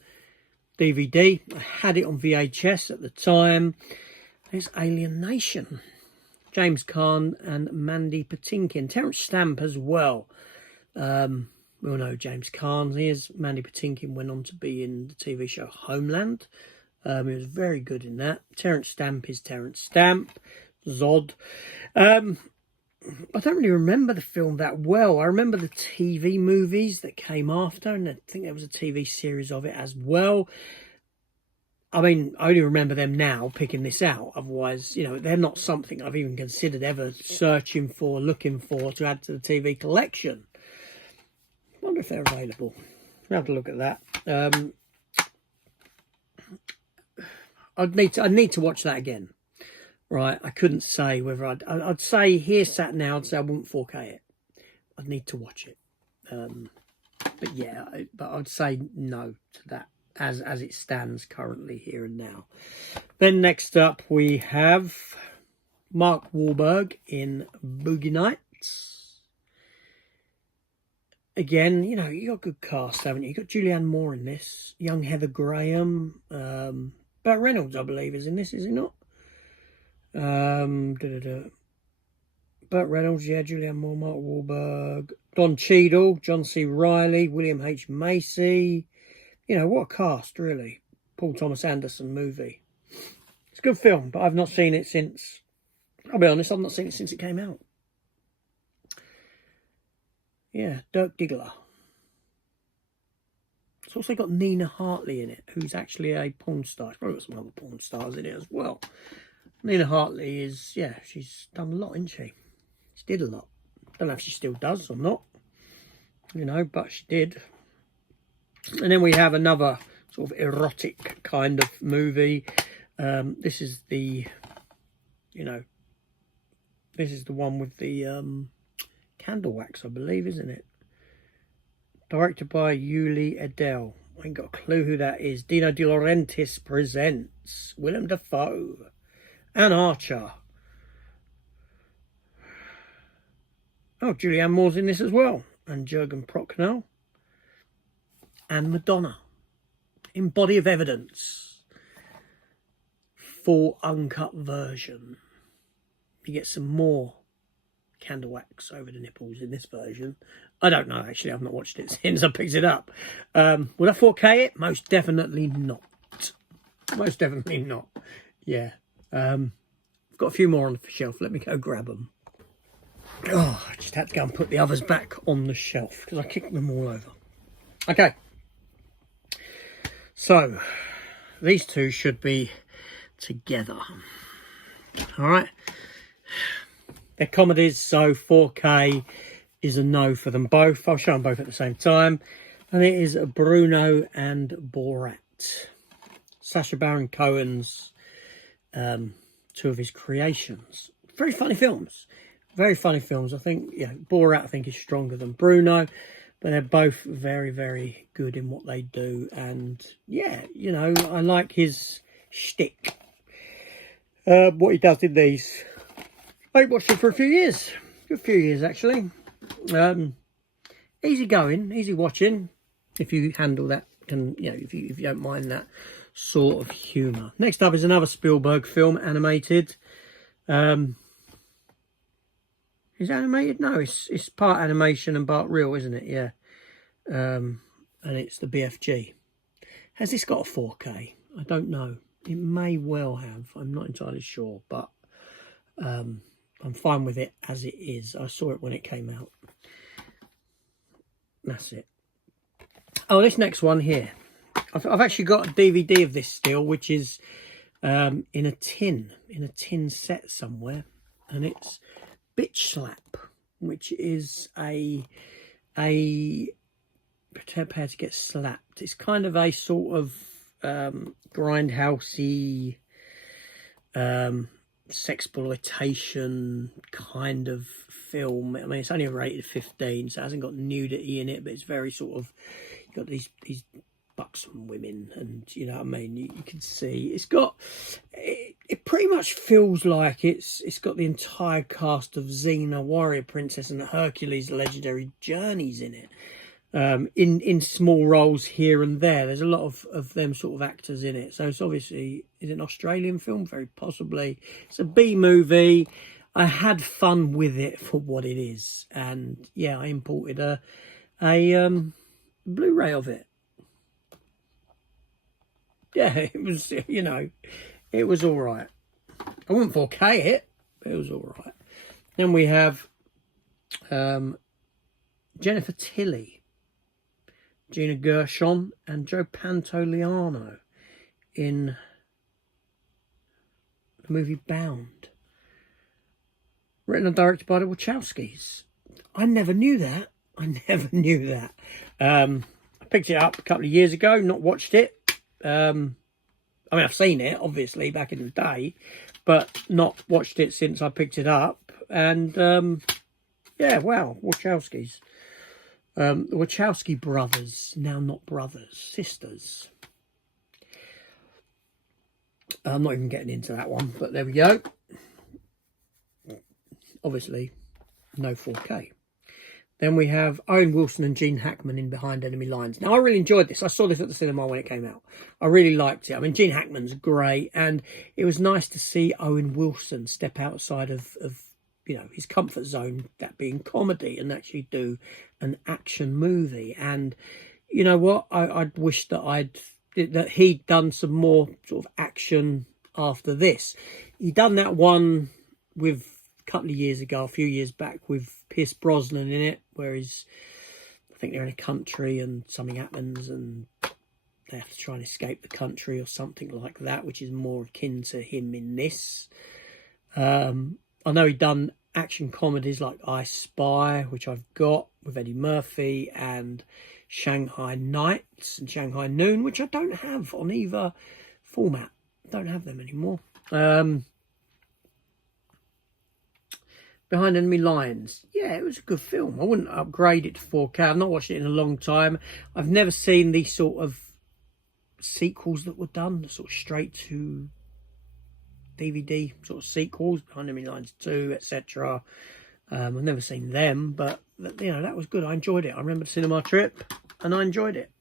DVD. I had it on VHS at the time. It's Alien Nation. James Caan and Mandy Patinkin. Terence Stamp as well. We all know James Caan. Here's Mandy Patinkin went on to be in the TV show Homeland. He was very good in that. Terence Stamp is Terence Stamp. Zod. I don't really remember the film that well. I remember the TV movies that came after, and I think there was a TV series of it as well. I mean, I only remember them now picking this out. Otherwise, you know, they're not something I've even considered ever searching for, looking for to add to the TV collection. I wonder if they're available. We'll have to look at that. I'd need to watch that again. Right, I couldn't say whether I'd say here sat now, I'd say I wouldn't 4K it. I'd need to watch it. But yeah, but I'd say no to that as it stands currently here and now. Then next up we have Mark Wahlberg in Boogie Nights. Again, you know, you got a good cast, haven't you? You got Julianne Moore in this, young Heather Graham, Burt Reynolds, I believe, is in this, is he not? Burt Reynolds, yeah, Julianne Moore, Mark Wahlberg, Don Cheadle, John C. Reilly, William H. Macy. You know, what a cast, really. Paul Thomas Anderson movie. It's a good film, but I've not seen it since, I'll be honest, I've not seen it since it came out. Yeah, Dirk Diggler. It's also got Nina Hartley in it, who's actually a porn star. It's probably got some other porn stars in it as well. Nina Hartley is, yeah, she's done a lot, isn't she? She did a lot. Don't know if she still does or not. you know, but she did. And then we have another sort of erotic kind of movie. This is the, you know, this is the one with the candle wax, I believe, isn't it? Directed by Yuli Edel. I ain't got a clue who that is. Dino De Laurentiis presents Willem Dafoe, Anne Archer. Oh, Julianne Moore's in this as well, and Jürgen Prochnow, and Madonna in Body of Evidence, full uncut version. You get some more candle wax over the nipples in this version. I don't know, actually. I've not watched it since I picked it up. Will I 4K it? Most definitely not. Most definitely not. Yeah. I've got a few more on the shelf. Let me go grab them. Oh, I just had to go and put the others back on the shelf because I kicked them all over. Okay. So, these two should be together. All right. They're comedies, so 4K is a no for them both. I'll show them both at the same time. And it is Bruno and Borat. Sacha Baron Cohen's, two of his creations. Very funny films. Very funny films. I think, yeah, Borat I think is stronger than Bruno. But they're both very, very good in what they do. And, yeah, you know, I like his shtick. What he does in these. I watched it for a few years. A few years, actually. Easy going, easy watching. If you handle that, you know, if you don't mind that sort of humour. Next up is another Spielberg film, animated. Is it animated? No, it's part animation and part real, isn't it? Yeah. And it's the BFG. Has this got a 4K? I don't know. It may well have. I'm not entirely sure, but I'm fine with it as it is. I saw it when it came out. That's it. Oh, this next one here. I've actually got a DVD of this still, which is in a tin set somewhere, and it's Bitch Slap, which is a prepare to get slapped. It's kind of a sort of grindhousey, sexploitation kind of film. I mean, it's only rated 15, so it hasn't got nudity in it, but it's very sort of, you've got these buxom women, and you know what I mean, you can see it's got it pretty much feels like it's got the entire cast of Xena, Warrior Princess, and Hercules Legendary Journeys in it, in small roles here and there. There's a lot of them sort of actors in it, so it's obviously, is it an Australian film? Very possibly. It's a B movie. I had fun with it for what it is, and yeah, I imported a Blu-ray of it. Yeah, it was, you know, it was all right. I wouldn't 4K it, but it was all right. Then we have Jennifer Tilly, Gina Gershon, and Joe Pantoliano in the movie Bound. Written and directed by the Wachowskis. I never knew that. I picked it up a couple of years ago, not watched it. I mean, I've seen it, obviously, back in the day, but not watched it since I picked it up. And, yeah, wow, Wachowskis. The Wachowski brothers, now not brothers, sisters. I'm not even getting into that one, but there we go. Obviously, no 4K. Then we have Owen Wilson and Gene Hackman in Behind Enemy Lines. Now, I really enjoyed this. I saw this at the cinema when it came out. I really liked it. I mean, Gene Hackman's great, and it was nice to see Owen Wilson step outside of you know, his comfort zone, that being comedy, and actually do an action movie. And you know what? I'd wish that he'd done some more sort of action after this. He'd done that one with a couple of years ago, a few years back, with Pierce Brosnan in it, where I think they're in a country and something happens and they have to try and escape the country or something like that, which is more akin to him in this. I know he'd done action comedies like I Spy, which I've got with Eddie Murphy, and Shanghai Nights and Shanghai Noon, which I don't have on either format. Don't have them anymore. Behind Enemy Lines. Yeah, it was a good film. I wouldn't upgrade it to 4K. I've not watched it in a long time. I've never seen these sort of sequels that were done, sort of straight to DVD sort of sequels, Behind Enemy Lines 2, etc. I've never seen them, but you know, that was good. I enjoyed it. I remember the cinema trip and I enjoyed it.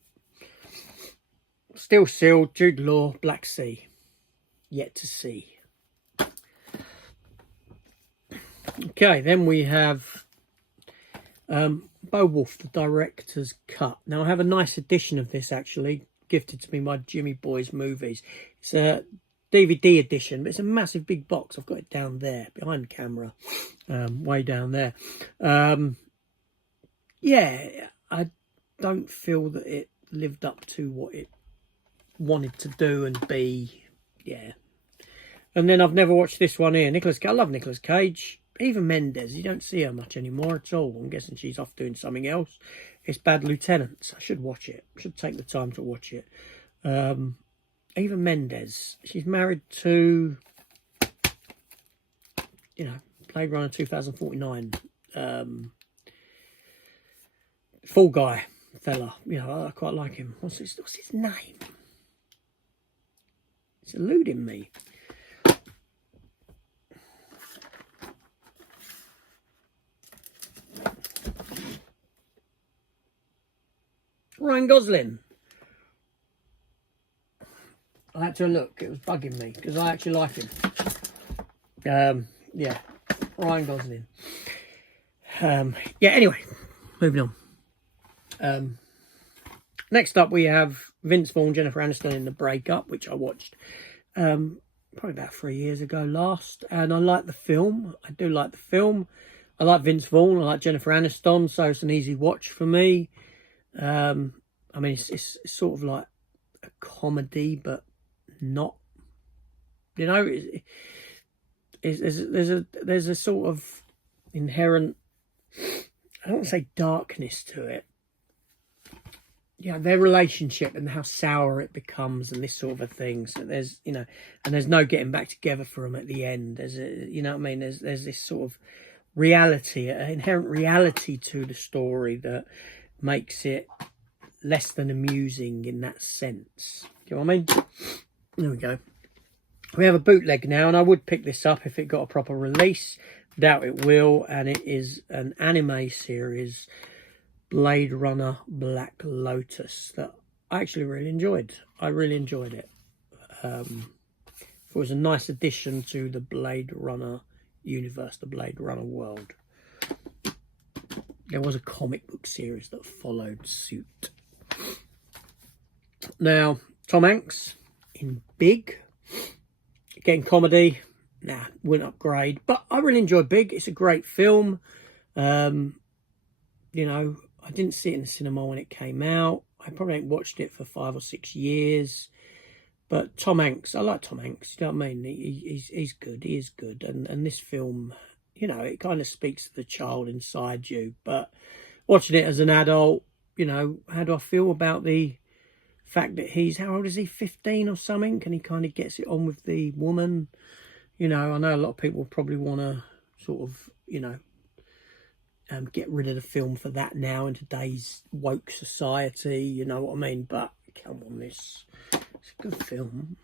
Still Sealed, Jude Law, Black Sea. Yet to see. Okay, then we have Beowulf, the director's cut. Now, I have a nice edition of this, actually, gifted to me by Jimmy Boy's Movies. It's a DVD edition, but it's a massive big box. I've got it down there, behind the camera, way down there. Yeah, I don't feel that it lived up to what it wanted to do and be. Yeah. And then I've never watched this one here. I love Nicolas Cage. Even Mendes, you don't see her much anymore at all. I'm guessing she's off doing something else. It's Bad Lieutenants. I should watch it. I should take the time to watch it. Even Mendes, she's married to, you know, Blade Runner 2049. Fall Guy fella. You know, I quite like him. What's his name? It's eluding me. Ryan Gosling. I had to look. It was bugging me because I actually like him. Yeah, Ryan Gosling. Yeah. Anyway, moving on. Next up, we have Vince Vaughn, Jennifer Aniston in The Breakup, which I watched probably about 3 years ago last, and I like the film. I do like the film. I like Vince Vaughn. I like Jennifer Aniston, so it's an easy watch for me. I mean, it's sort of like a comedy, but not. You know, there's a sort of inherent, I don't want to say darkness to it. You know, their relationship and how sour it becomes and this sort of a thing. So there's, you know, and there's no getting back together for them at the end. There's a, you know what I mean? There's this sort of reality, an inherent reality to the story that makes it less than amusing in that sense. Do you know what I mean? There we go. We have a bootleg now, and I would pick this up if it got a proper release. Doubt it will, and it is an anime series, Blade Runner Black Lotus, that I actually really enjoyed. I really enjoyed it. It was a nice addition to the Blade Runner universe, the Blade Runner world. There was a comic book series that followed suit. Now, Tom Hanks in Big. Again, comedy. Nah, wouldn't upgrade. But I really enjoyed Big. It's a great film. You know, I didn't see it in the cinema when it came out. I probably ain't watched it for 5 or 6 years. But Tom Hanks, I like Tom Hanks. You know what I mean? He's good. He is good. And this film, you know, it kind of speaks to the child inside you. But watching it as an adult, you know, how do I feel about the fact that he's, how old is he, 15 or something? And he kind of gets it on with the woman. You know, I know a lot of people probably want to sort of, you know, get rid of the film for that now in today's woke society. You know what I mean? But come on, it's a good film.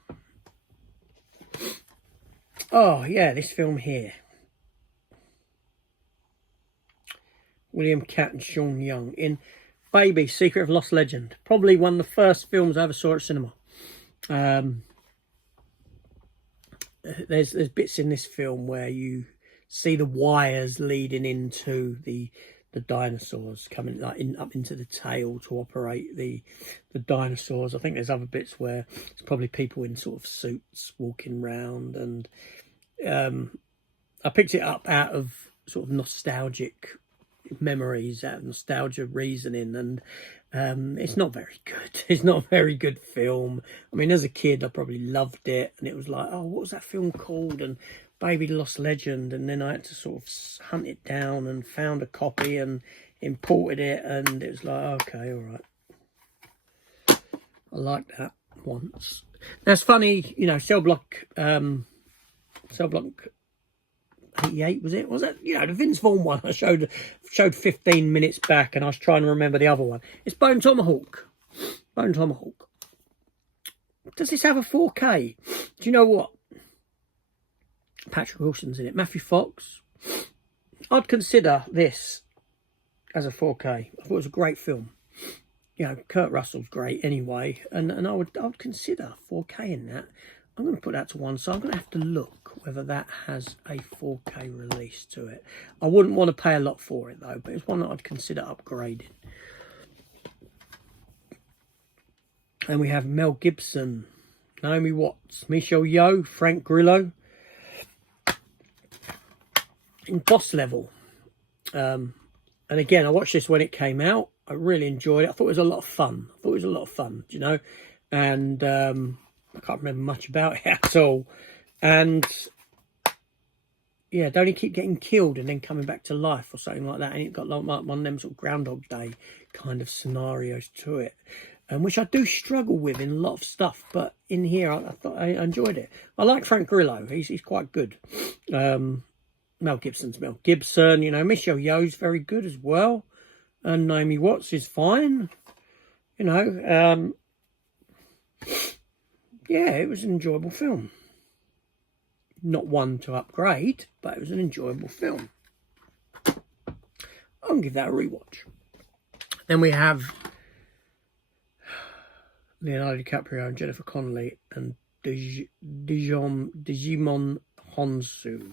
Oh, yeah, this film here. William Katt and Sean Young in Baby, Secret of Lost Legend. Probably one of the first films I ever saw at cinema. There's bits in this film where you see the wires leading into the dinosaurs coming like up into the tail to operate the dinosaurs. I think there's other bits where it's probably people in sort of suits walking around, and I picked it up out of sort of nostalgic memories, out of nostalgia reasoning, and it's not very good. It's not a very good film. I mean, as a kid, I probably loved it, and it was like, oh, what was that film called? And Baby Lost Legend, and then I had to sort of hunt it down and found a copy and imported it, and it was like, okay, all right. I liked that once. That's funny, you know, Cell Block 88, was it? Was it? You know, the Vince Vaughn one I showed 15 minutes back, and I was trying to remember the other one. It's Bone Tomahawk. Bone Tomahawk. Does this have a 4K? Do you know what? Patrick Wilson's in it. Matthew Fox. I'd consider this as a 4K. I thought it was a great film. You know, Kurt Russell's great anyway, and I would consider 4K in that. I'm going to put that to one side. I'm going to have to look whether that has a 4K release to it. I wouldn't want to pay a lot for it though, but it's one that I'd consider upgrading. And we have Mel Gibson, Naomi Watts, Michelle Yeoh, Frank Grillo in Boss Level. And again, I watched this when it came out. I really enjoyed it. I thought it was a lot of fun. You know, and I can't remember much about it at all. And yeah, don't he keep getting killed and then coming back to life or something like that? And it got like one of them sort of Groundhog Day kind of scenarios to it, which I do struggle with in a lot of stuff. But in here, I thought I enjoyed it. I like Frank Grillo. He's quite good. Mel Gibson's Mel Gibson. You know, Michelle Yeoh's very good as well. And Naomi Watts is fine. You know, yeah, it was an enjoyable film. Not one to upgrade, but it was an enjoyable film. I'll give that a rewatch. Then we have Leonardo DiCaprio and Jennifer Connelly and Digimon Hounsou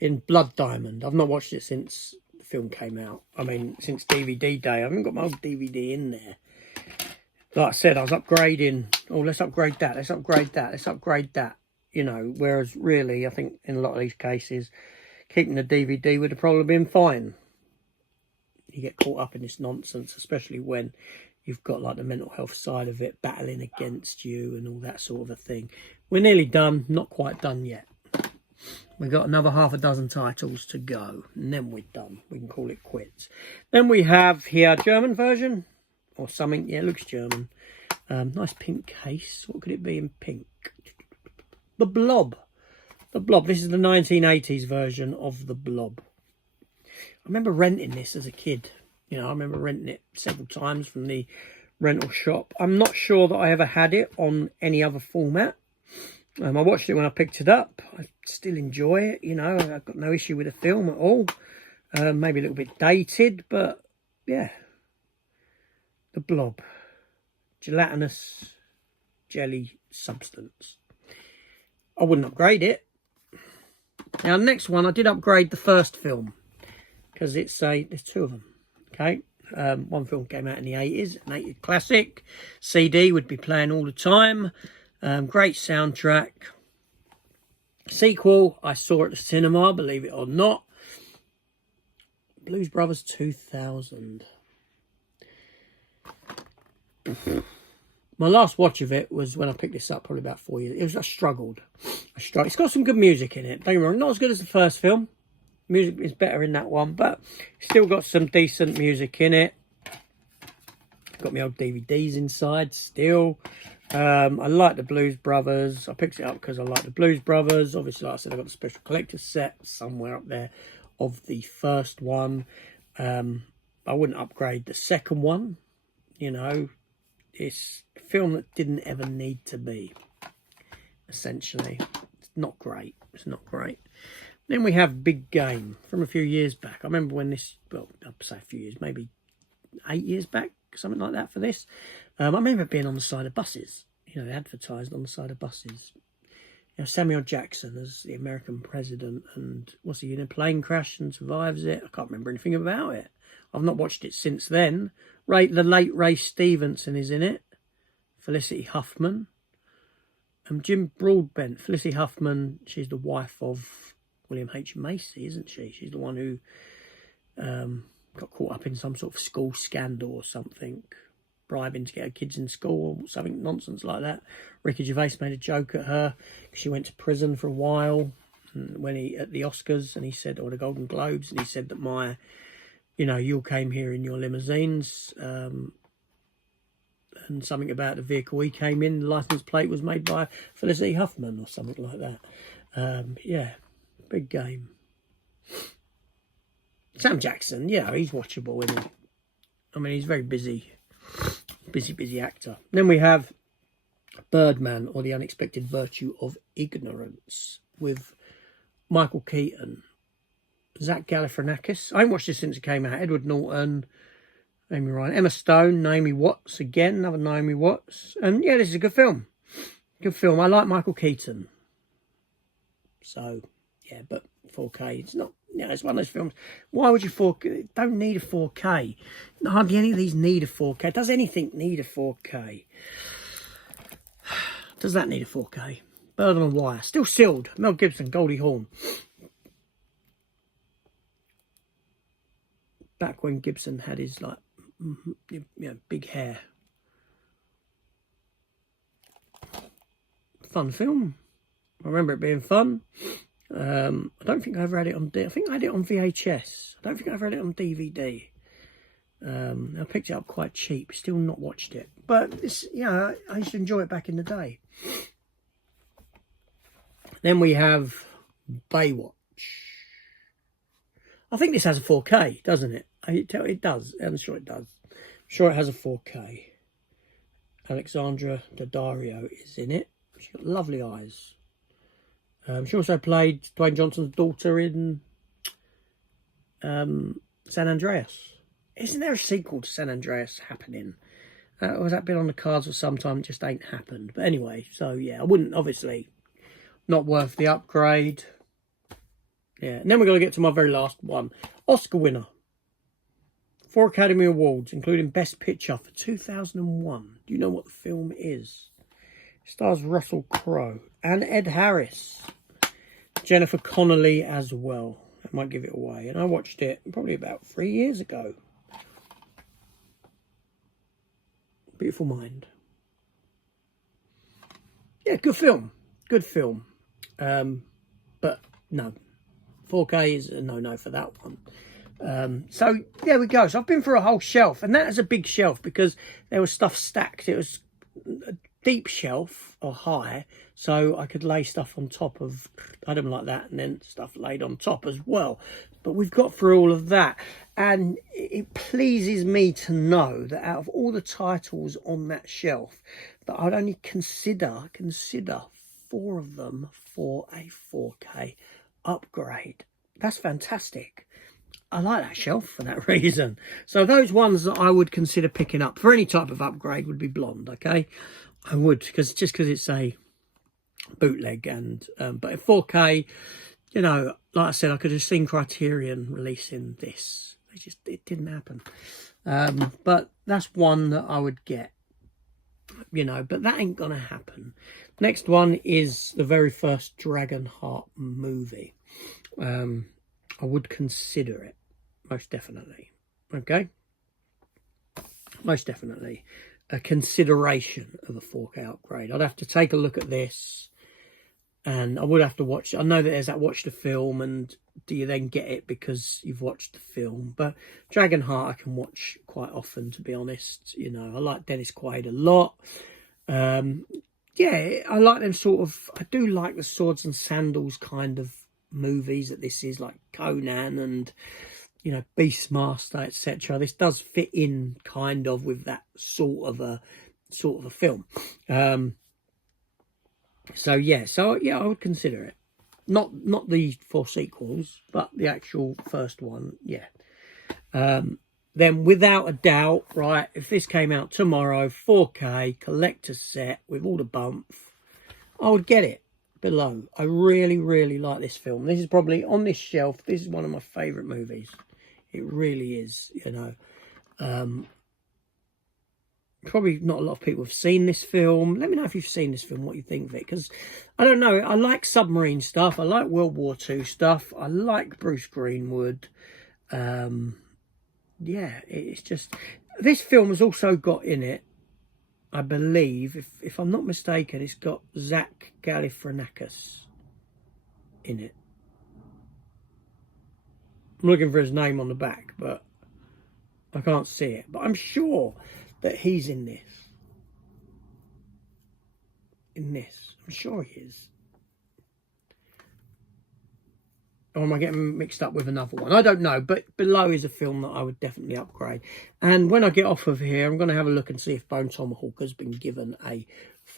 in Blood Diamond. I've not watched it since the film came out. I mean, since DVD day. I haven't got my old DVD in there. Like I said, I was upgrading. Oh, let's upgrade that. Let's upgrade that. Let's upgrade that. You know, whereas really, I think in a lot of these cases, keeping the DVD would have probably been fine. You get caught up in this nonsense, especially when you've got like the mental health side of it battling against you and all that sort of a thing. We're nearly done. Not quite done yet. We've got another half a dozen titles to go, and then we're done. We can call it quits. Then we have here German version. Or something, yeah, it looks German. Nice pink case. What could it be in pink? The Blob. The Blob. This is the 1980s version of The Blob. I remember renting this as a kid. You know, I remember renting it several times from the rental shop. I'm not sure that I ever had it on any other format. I watched it when I picked it up. I still enjoy it. You know, I've got no issue with the film at all. Maybe a little bit dated, but yeah. The Blob, gelatinous jelly substance. I wouldn't upgrade it. Now, next one, I did upgrade the first film because there's two of them. Okay, one film came out in the 80s, an 80s classic. CD would be playing all the time. Great soundtrack. Sequel, I saw at the cinema, believe it or not. Blues Brothers 2000. My last watch of it was when I picked this up, probably about 4 years. I struggled. It's got some good music in it. Don't get me wrong, not as good as the first film. Music is better in that one, but still got some decent music in it. Got my old DVDs inside still. I like the Blues Brothers. I picked it up because I like the Blues Brothers. Obviously, like I said, I got the special collector's set somewhere up there of the first one. I wouldn't upgrade the second one. You know, it's a film that didn't ever need to be, essentially. It's not great. It's not great. Then we have Big Game from a few years back. I remember when this, well, I'd say a few years, maybe 8 years back, something like that for this. I remember it being on the side of buses. You know, they advertised on the side of buses. You know, Samuel Jackson as the American president, and what's he in a plane crash and survives it? I can't remember anything about it. I've not watched it since then. The late Ray Stevenson is in it. Felicity Huffman. Jim Broadbent. Felicity Huffman, she's the wife of William H. Macy, isn't she? She's the one who got caught up in some sort of school scandal or something, bribing to get her kids in school or something nonsense like that. Ricky Gervais made a joke at her. She went to prison for a while when he at the Oscars, and he said, or the Golden Globes, and he said that you all came here in your limousines, and something about the vehicle he came in, the license plate was made by Felicity Huffman or something like that. Yeah, big game. Sam Jackson, he's watchable, isn't he? I mean, he's very busy actor. Then we have Birdman, or The Unexpected Virtue of Ignorance, with Michael Keaton, Zach Galifianakis. I haven't watched this since it came out. Edward Norton, Amy Ryan, Emma Stone, Naomi Watts again, another Naomi Watts. And yeah, this is a good film. Good film. I like Michael Keaton. So, yeah, but 4K, it's not, it's one of those films. Why would you 4K? Don't need a 4K. Hardly any of these need a 4K. Does anything need a 4K? Does that need a 4K? Bird on Wire, still sealed. Mel Gibson, Goldie Hawn. Back when Gibson had his big hair. Fun film. I remember it being fun. I don't think I ever had it on. I think I had it on VHS. I don't think I ever had it on DVD. I picked it up quite cheap. Still not watched it, but it's I used to enjoy it back in the day. Then we have Baywatch. I think this has a 4K, doesn't it? It does. I'm sure it does. I'm sure it has a 4K. Alexandra Daddario is in it. She's got lovely eyes. She also played Dwayne Johnson's daughter in San Andreas. Isn't there a sequel to San Andreas happening? Or has that been on the cards for some time? It just ain't happened. But anyway, so yeah, I wouldn't, obviously, not worth the upgrade. Yeah, and then we're going to get to my very last one. Oscar winner. 4 Academy Awards, including Best Picture for 2001. Do you know what the film is? It stars Russell Crowe and Ed Harris. Jennifer Connelly as well. I might give it away. And I watched it probably about 3 years ago. Beautiful Mind. Yeah, good film. Good film. But no. 4K is a no-no for that one. So there we go. So I've been through a whole shelf, and that is a big shelf because there was stuff stacked. It was a deep shelf or high, so I could lay stuff on top of item like that, and then stuff laid on top as well. But we've got through all of that, and it pleases me to know that out of all the titles on that shelf, that I'd only consider 4 of them for a 4K upgrade. That's fantastic. I like that shelf for that reason. So those ones that I would consider picking up for any type of upgrade would be Blonde, okay? I would, because it's a bootleg, and but at 4K, like I said, I could have seen Criterion releasing this. It didn't happen. But that's one that I would get, but that ain't gonna happen. Next one is the very first Dragonheart movie. I would consider it, most definitely. Okay? Most definitely. A consideration of a 4K upgrade. I'd have to take a look at this, and I would have to watch. I know that there's that watch the film, and do you then get it because you've watched the film? But Dragonheart I can watch quite often, to be honest. I like Dennis Quaid a lot. Yeah, I like them sort of. I do like the swords and sandals kind of movies that this is, like Conan and Beastmaster, etc. This does fit in kind of with that sort of a film. So yeah, I would consider it. Not the 4 sequels, but the actual first one. Yeah. Then without a doubt, right, if this came out tomorrow, 4K collector's set with all the bumps, I would get it. Below. I really, really like this film. This is probably on this shelf. This is one of my favourite movies. It really is, Probably not a lot of people have seen this film. Let me know if you've seen this film, what you think of it. Because, I don't know, I like submarine stuff. I like World War II stuff. I like Bruce Greenwood. yeah, it's just... This film has also got in it, I believe, if I'm not mistaken, it's got Zach Galifianakis in it. I'm looking for his name on the back, but I can't see it. But I'm sure that he's in this. I'm sure he is. Or am I getting mixed up with another one? I don't know, but Below is a film that I would definitely upgrade. And when I get off of here, I'm going to have a look and see if Bone Tomahawk has been given a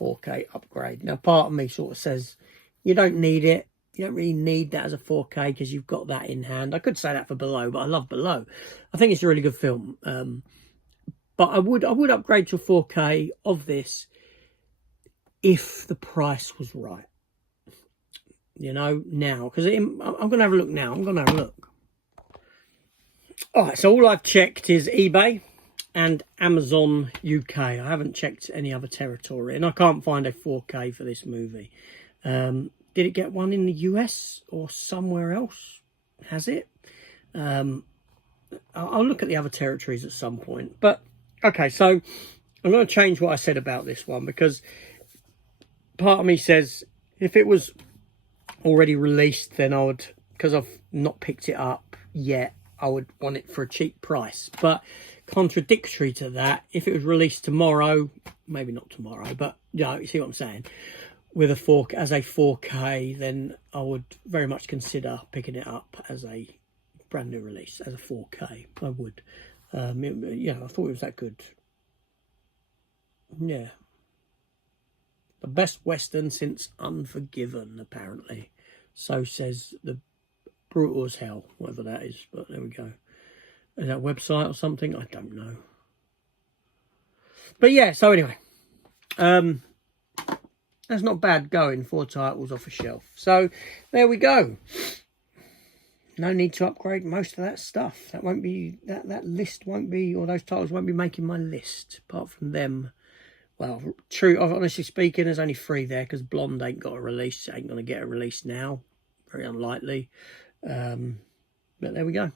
4K upgrade. Now, part of me sort of says, you don't need it. You don't really need that as a 4K because you've got that in hand. I could say that for Below, but I love Below. I think it's a really good film. But I would upgrade to a 4K of this if the price was right. You know, now, because I'm going to have a look now. I'm going to have a look. All right, so all I've checked is eBay and Amazon UK. I haven't checked any other territory, and I can't find a 4K for this movie. Did it get one in the US or somewhere else? Has it? I'll look at the other territories at some point. But, okay, so I'm going to change what I said about this one, because part of me says if it was already released, then I would, because I've not picked it up yet, I would want it for a cheap price. But contradictory to that, if it was released tomorrow, maybe not tomorrow, but yeah, you see what I'm saying, with a 4K, then I would very much consider picking it up as a brand new release, as a 4K. I would. Yeah, I thought it was that good. Yeah. The best Western since Unforgiven, apparently. So says the Brutal as Hell, whatever that is. But there we go. Is that a website or something? I don't know. But yeah, so anyway. That's not bad going, 4 titles off a shelf. So there we go. No need to upgrade most of that stuff. That won't be, that list won't be, or those titles won't be making my list. Apart from them. Well, true, honestly speaking, there's only 3 there because Blonde ain't got a release. Ain't going to get a release now. Very unlikely. But there we go.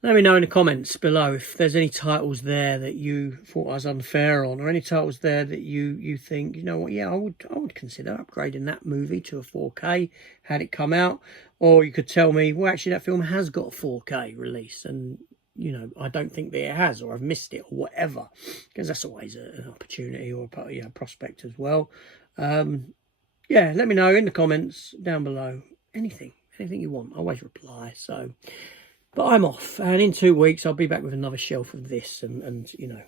Let me know in the comments below if there's any titles there that you thought I was unfair on, or any titles there that you think, you know what, yeah, I would consider upgrading that movie to a 4K had it come out. Or you could tell me, well, actually, that film has got a 4K release, and you know, I don't think that it has, or I've missed it, or whatever, because that's always an opportunity or a prospect as well. Yeah, let me know in the comments down below. Anything you want, I always reply. So, but I'm off, and in 2 weeks I'll be back with another shelf of this, and you know,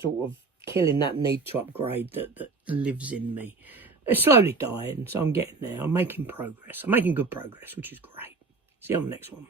sort of killing that need to upgrade that lives in me. It's slowly dying, so I'm getting there. I'm making progress. I'm making good progress, which is great. See you on the next one.